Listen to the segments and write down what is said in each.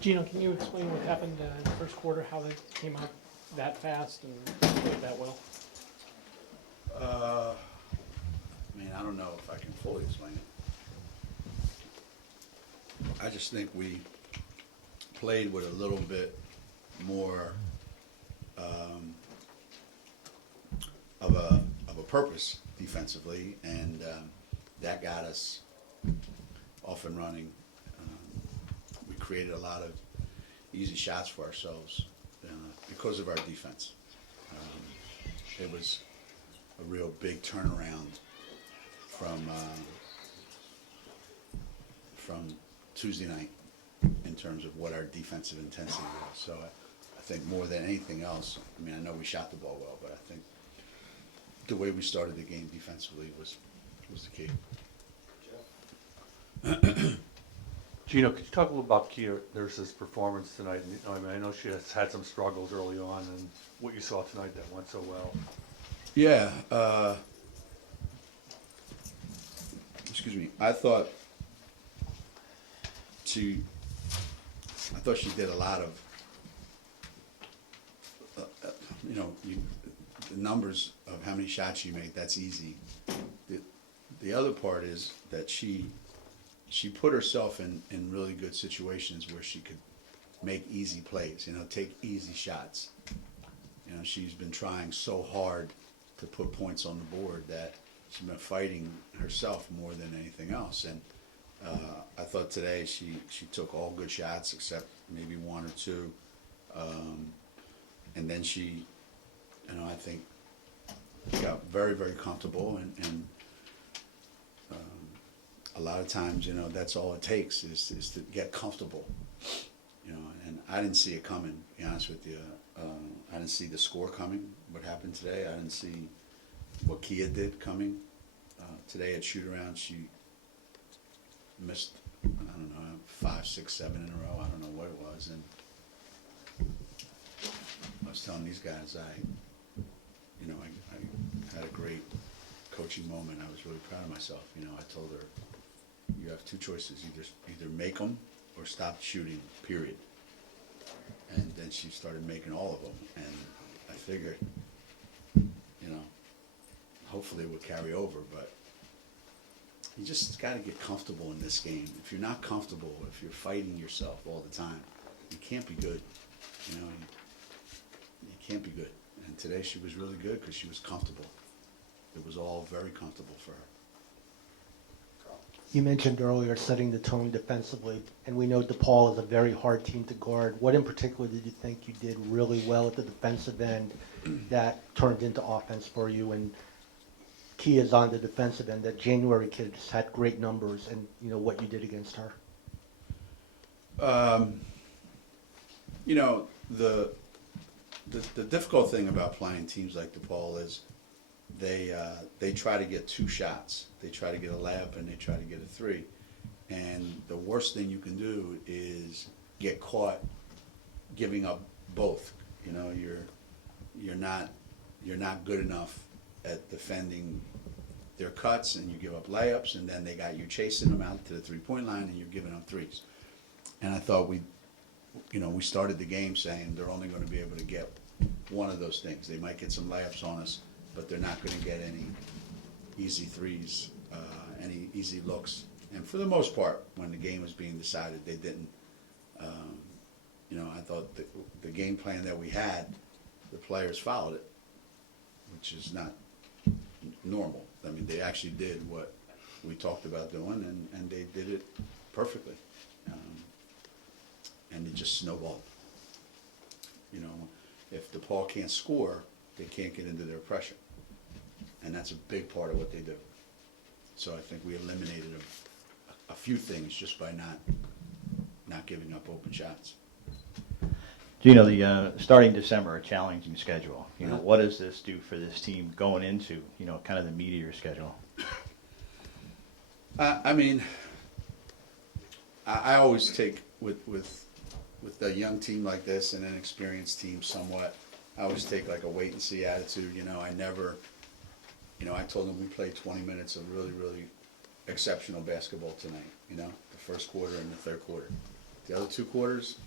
Geno, can you explain what happened in the first quarter, how they came out that fast and played that well? I don't know if I can fully explain it. I just think we played with a little bit more of a purpose defensively, and that got us off and running. We created a lot of easy shots for ourselves because of our defense. It was a real big turnaround from Tuesday night in terms of what our defensive intensity was. So I think more than anything else, I know we shot the ball well, but I think the way we started the game defensively was the key. Geno, could you talk a little about Kia Nurse's performance tonight? I know she has had some struggles early on, and what you saw tonight that went so well. Yeah. Excuse me. I thought she did a lot of, the numbers of how many shots you make. That's easy. The other part is that she put herself in really good situations where she could make easy plays, take easy shots. She's been trying so hard to put points on the board that she's been fighting herself more than anything else. And I thought today she took all good shots except maybe one or two. And then she, I think, got very, very comfortable, and a lot of times, that's all it takes is to get comfortable, and I didn't see it coming, to be honest with you. I didn't see the score coming, what happened today. I didn't see what Kia did coming. Today at shoot-around, she missed, 5, 6, 7 in a row. I don't know what it was. And I was telling these guys, I had a great coaching moment. I was really proud of myself. I told her, you have two choices: either make them or stop shooting. Period. And then she started making all of them, and I figured, hopefully it would carry over. But you just got to get comfortable in this game. If you're not comfortable, if you're fighting yourself all the time, you can't be good. You can't be good. And today she was really good because she was comfortable. It was all very comfortable for her. You mentioned earlier setting the tone defensively, and we know DePaul is a very hard team to guard. What in particular did you think you did really well at the defensive end that turned into offense for you? And key is on the defensive end, that January kid just had great numbers, and what you did against her. The difficult thing about playing teams like DePaul is they try to get two shots. They try to get a layup and they try to get a three. And the worst thing you can do is get caught giving up both. You're not good enough at defending their cuts, and you give up layups, and then they got you chasing them out to the 3-point line, and you're giving up threes. And I thought we started the game saying they're only going to be able to get one of those things. They might get some layups on us, but they're not going to get any easy threes, any easy looks. And for the most part, when the game was being decided, they didn't. I thought the game plan that we had, the players followed it, which is not normal. They actually did what we talked about doing, and they did it perfectly. And it just snowballed. If DePaul can't score, they can't get into their pressure. And that's a big part of what they do. So I think we eliminated a few things just by not giving up open shots. The starting December, a challenging schedule. What does this do for this team going into, kind of the meat of your schedule? I always take with a young team like this and an experienced team somewhat, I always take like a wait and see attitude. I never, I told them we played 20 minutes of really, really exceptional basketball tonight, the first quarter and the third quarter. The other 2 quarters,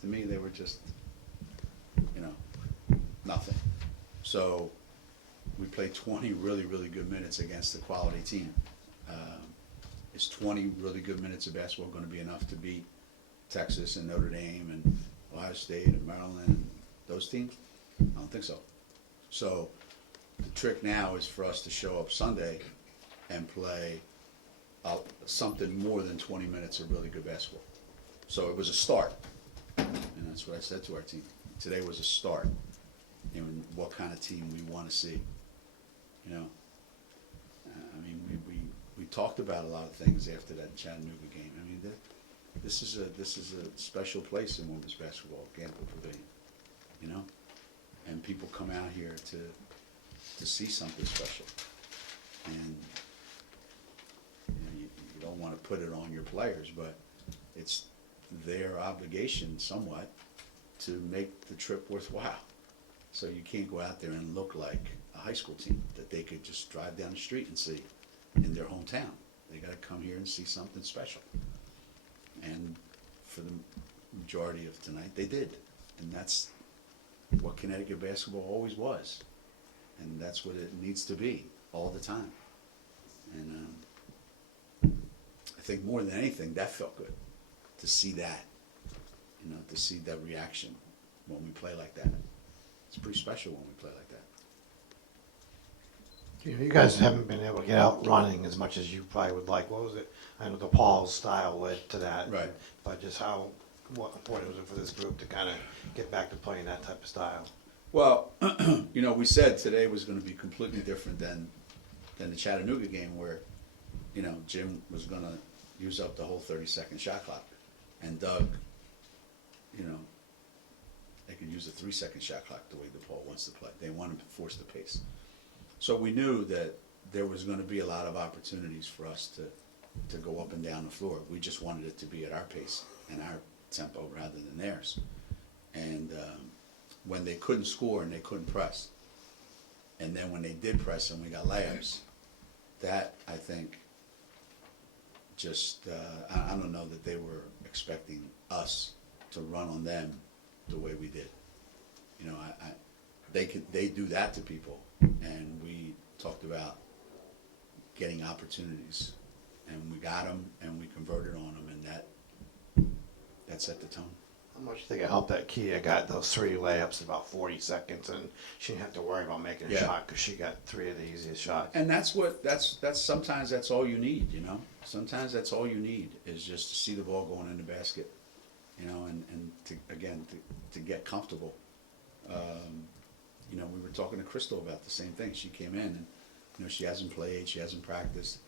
to me, they were just, nothing. So we played 20 really, really good minutes against a quality team. Is 20 really good minutes of basketball going to be enough to beat Texas and Notre Dame and Ohio State and Maryland and those teams? I don't think so. So the trick now is for us to show up Sunday and play something more than 20 minutes of really good basketball. So it was a start, and that's what I said to our team. Today was a start in what kind of team we want to see. We talked about a lot of things after that Chattanooga game. I mean, this is a special place in women's basketball, Gamble Pavilion, and people come out here to see something special, and you don't want to put it on your players, but it's their obligation somewhat to make the trip worthwhile. So you can't go out there and look like a high school team that they could just drive down the street and see in their hometown. They got to come here and see something special. And for the majority of tonight, they did. And that's what Connecticut basketball always was. And that's what it needs to be all the time. And I think more than anything, that felt good, to see that, to see that reaction when we play like that. It's pretty special when we play like that. You guys haven't been able to get out running as much as you probably would like. What was it? I know DePaul's style led to that. Right. But just what important was it for this group to kind of get back to playing that type of style? Well, we said today was going to be completely different than the Chattanooga game where, Jim was going to use up the whole 30-second shot clock. And Doug, they could use a 3-second shot clock the way DePaul wants to play. They wanted to force the pace. So we knew that there was going to be a lot of opportunities for us to go up and down the floor. We just wanted it to be at our pace and our tempo rather than theirs. And when they couldn't score and they couldn't press, and then when they did press and we got layups, that, I think, just, I don't know that they were expecting us to run on them the way we did. They do that to people, and we talked about getting opportunities, and we got them, and we converted on them, and that set the tone. How much do you think it helped that Kia got those 3 layups in about 40 seconds, and she didn't have to worry about making a shot because she got 3 of the easiest shots? And that's sometimes that's all you need, Sometimes that's all you need is just to see the ball going in the basket, and to get comfortable. We were talking to Crystal about the same thing. She came in and, she hasn't played, she hasn't practiced,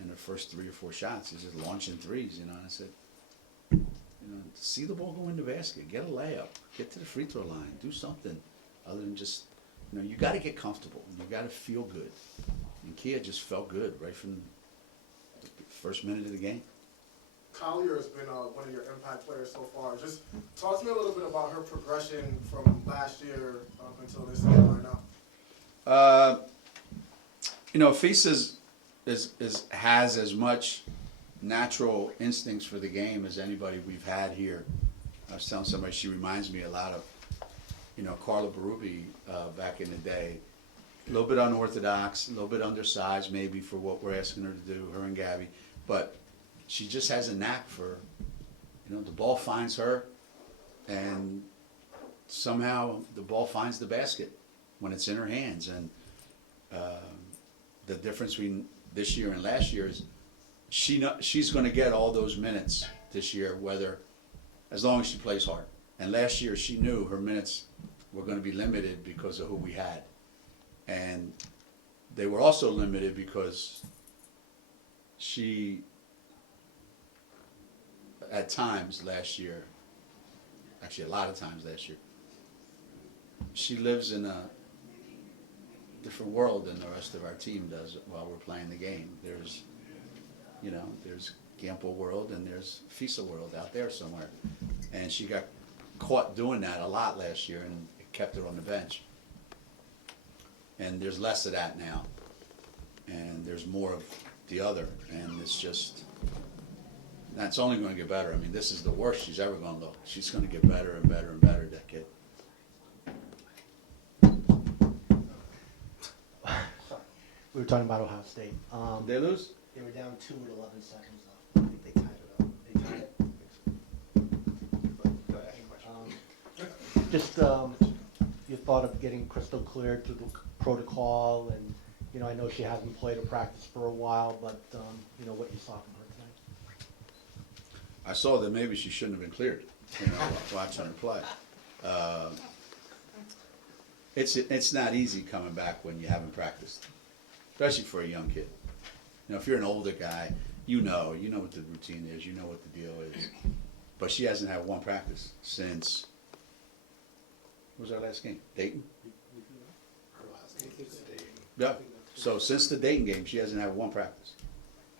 and her first 3 or 4 shots, she's just launching threes, and I said, to see the ball go in the basket, get a layup, get to the free throw line, do something other than just, you got to get comfortable, and you got to feel good. And Kia just felt good right from the first minute of the game. Collier has been one of your impact players so far. Just talk to me a little bit about her progression from last year up until this season right now. Fisa has as much natural instincts for the game as anybody we've had here. I was telling somebody she reminds me a lot of, Carla Berube back in the day. A little bit unorthodox, a little bit undersized maybe for what we're asking her to do, her and Gabby, but she just has a knack for, the ball finds her, and somehow the ball finds the basket when it's in her hands. And the difference between this year and last year is she's going to get all those minutes this year, as long as she plays hard. And last year she knew her minutes were going to be limited because of who we had. And they were also limited because she, at times last year, actually a lot of times last year, she lives in a different world than the rest of our team does while we're playing the game. There's Gamble world and there's Fisa world out there somewhere. And she got caught doing that a lot last year, and it kept her on the bench. And there's less of that now. And there's more of the other. And it's just, That's only gonna get better. I mean, this is the worst she's ever gonna look. She's gonna get better and better and better, that kid. We were talking about Ohio State. Did they lose? They were down 2 with 11 seconds left. I think they tied it up. They tied it? Just your thought of getting crystal clear through the protocol, and I know she hasn't played or practiced for a while, but what you saw from her tonight. I saw that maybe she shouldn't have been cleared, watching her play. It's not easy coming back when you haven't practiced, especially for a young kid. If you're an older guy, you know what the routine is, you know what the deal is. But she hasn't had one practice since, what was our last game? Dayton? Yeah. So since the Dayton game, she hasn't had one practice.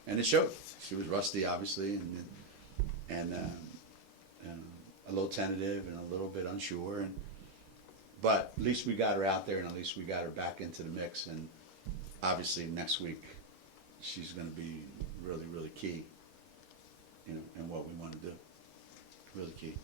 And it showed. She was rusty, obviously, and a little tentative and a little bit unsure. But at least we got her out there, and at least we got her back into the mix. And obviously next week, she's going to be really, really key, in what we want to do. Really key.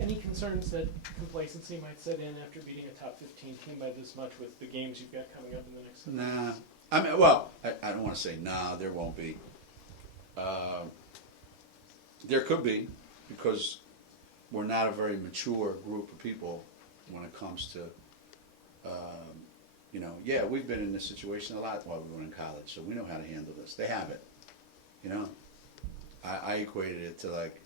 Any concerns that complacency might set in after beating a top 15 team by this much with the games you've got coming up in the next? Nah. I mean, well, I don't want to say nah, there won't be. There could be, because we're not a very mature group of people when it comes to, yeah, we've been in this situation a lot while we were in college, so we know how to handle this. They have it, I equated it to like,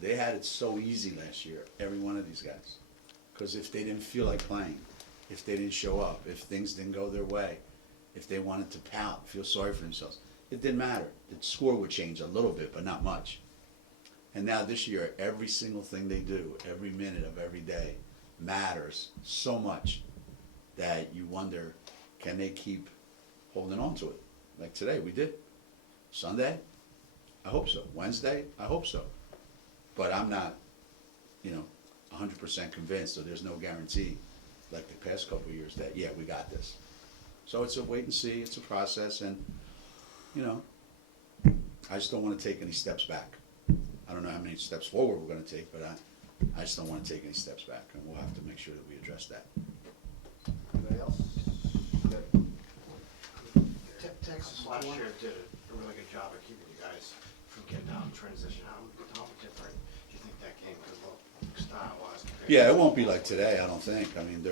they had it so easy last year, every one of these guys. Because if they didn't feel like playing, if they didn't show up, if things didn't go their way, if they wanted to pout, feel sorry for themselves, it didn't matter. The score would change a little bit, but not much. And now this year, every single thing they do, every minute of every day, matters so much that you wonder, can they keep holding on to it? Like today, we did. Sunday, I hope so. Wednesday, I hope so. But I'm not, 100% convinced, so there's no guarantee, like the past couple of years, that, yeah, we got this. So it's a wait and see, it's a process, and, I just don't want to take any steps back. I don't know how many steps forward we're going to take, but I just don't want to take any steps back, and we'll have to make sure that we address that. Anybody else? Texas last year did a really good job of keeping you guys from getting out in transition. How different do you think that game could look style-wise? Yeah, it won't be like today, I don't think. I mean,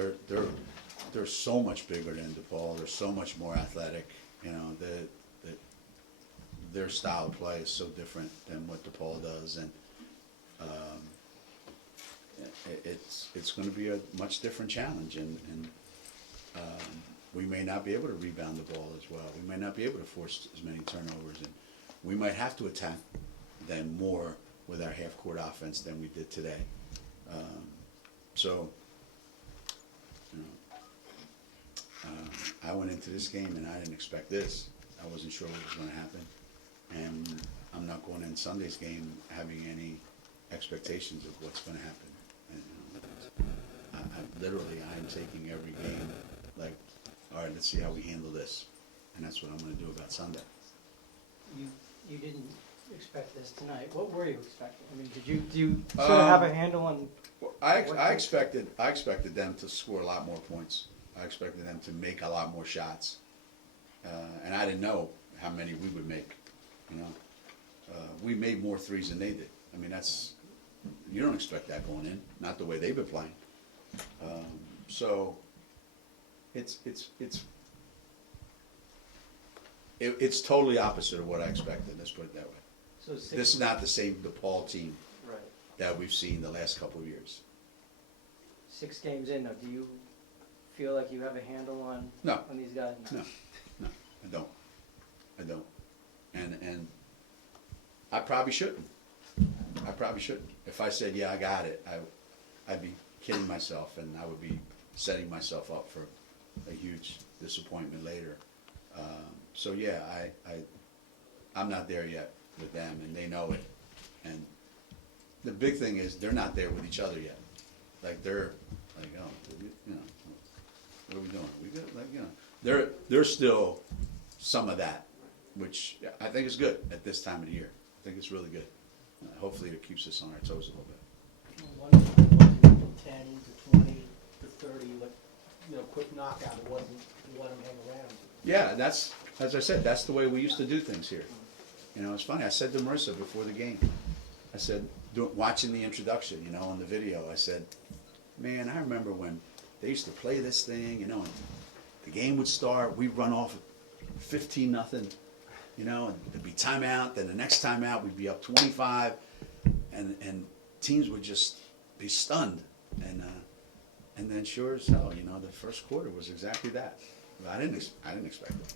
they're so much bigger than DePaul. They're so much more athletic. Their style of play is so different than what DePaul does, and it's going to be a much different challenge. And we may not be able to rebound the ball as well. We may not be able to force as many turnovers, and we might have to attack them more with our half-court offense than we did today. I went into this game and I didn't expect this. I wasn't sure what was going to happen, and I'm not going in Sunday's game having any expectations of what's going to happen. And, I'm taking every game like, all right, let's see how we handle this, and that's what I'm going to do about Sunday. You didn't expect this tonight. What were you expecting? I mean, do you sort of have a handle on? I expected them to score a lot more points. I expected them to make a lot more shots, and I didn't know how many we would make. We made more threes than they did. I mean, you don't expect that going in. Not the way they've been playing. So it's totally opposite of what I expected. Let's put it that way. So This is not the same DePaul team right. that we've seen the last couple of years. 6 games in, now, do you feel like you have a handle on No. on these guys? No, I don't. And I probably shouldn't. If I said, yeah, I got it, I'd be kidding myself, and I would be setting myself up for a huge disappointment later. So yeah, I'm not there yet with them, and they know it. And the big thing is they're not there with each other yet. Like they're like, what are we doing? We good? Like, there's still some of that which I think is good at this time of the year. I think it's really good. Hopefully it keeps us on our toes a little bit. One time it wasn't from 10 to 20 to 30, like, quick knockout. It wasn't, you let them hang around. Yeah, that's, as I said, that's the way we used to do things here. It's funny, I said to Marissa before the game, I said, watching the introduction, on the video, I said, man, I remember when they used to play this thing, and the game would start, we'd run off 15-0, and there'd be timeout, then the next timeout, we'd be up 25, and teams would just be stunned. And then sure as hell, the first quarter was exactly that. But I didn't expect it.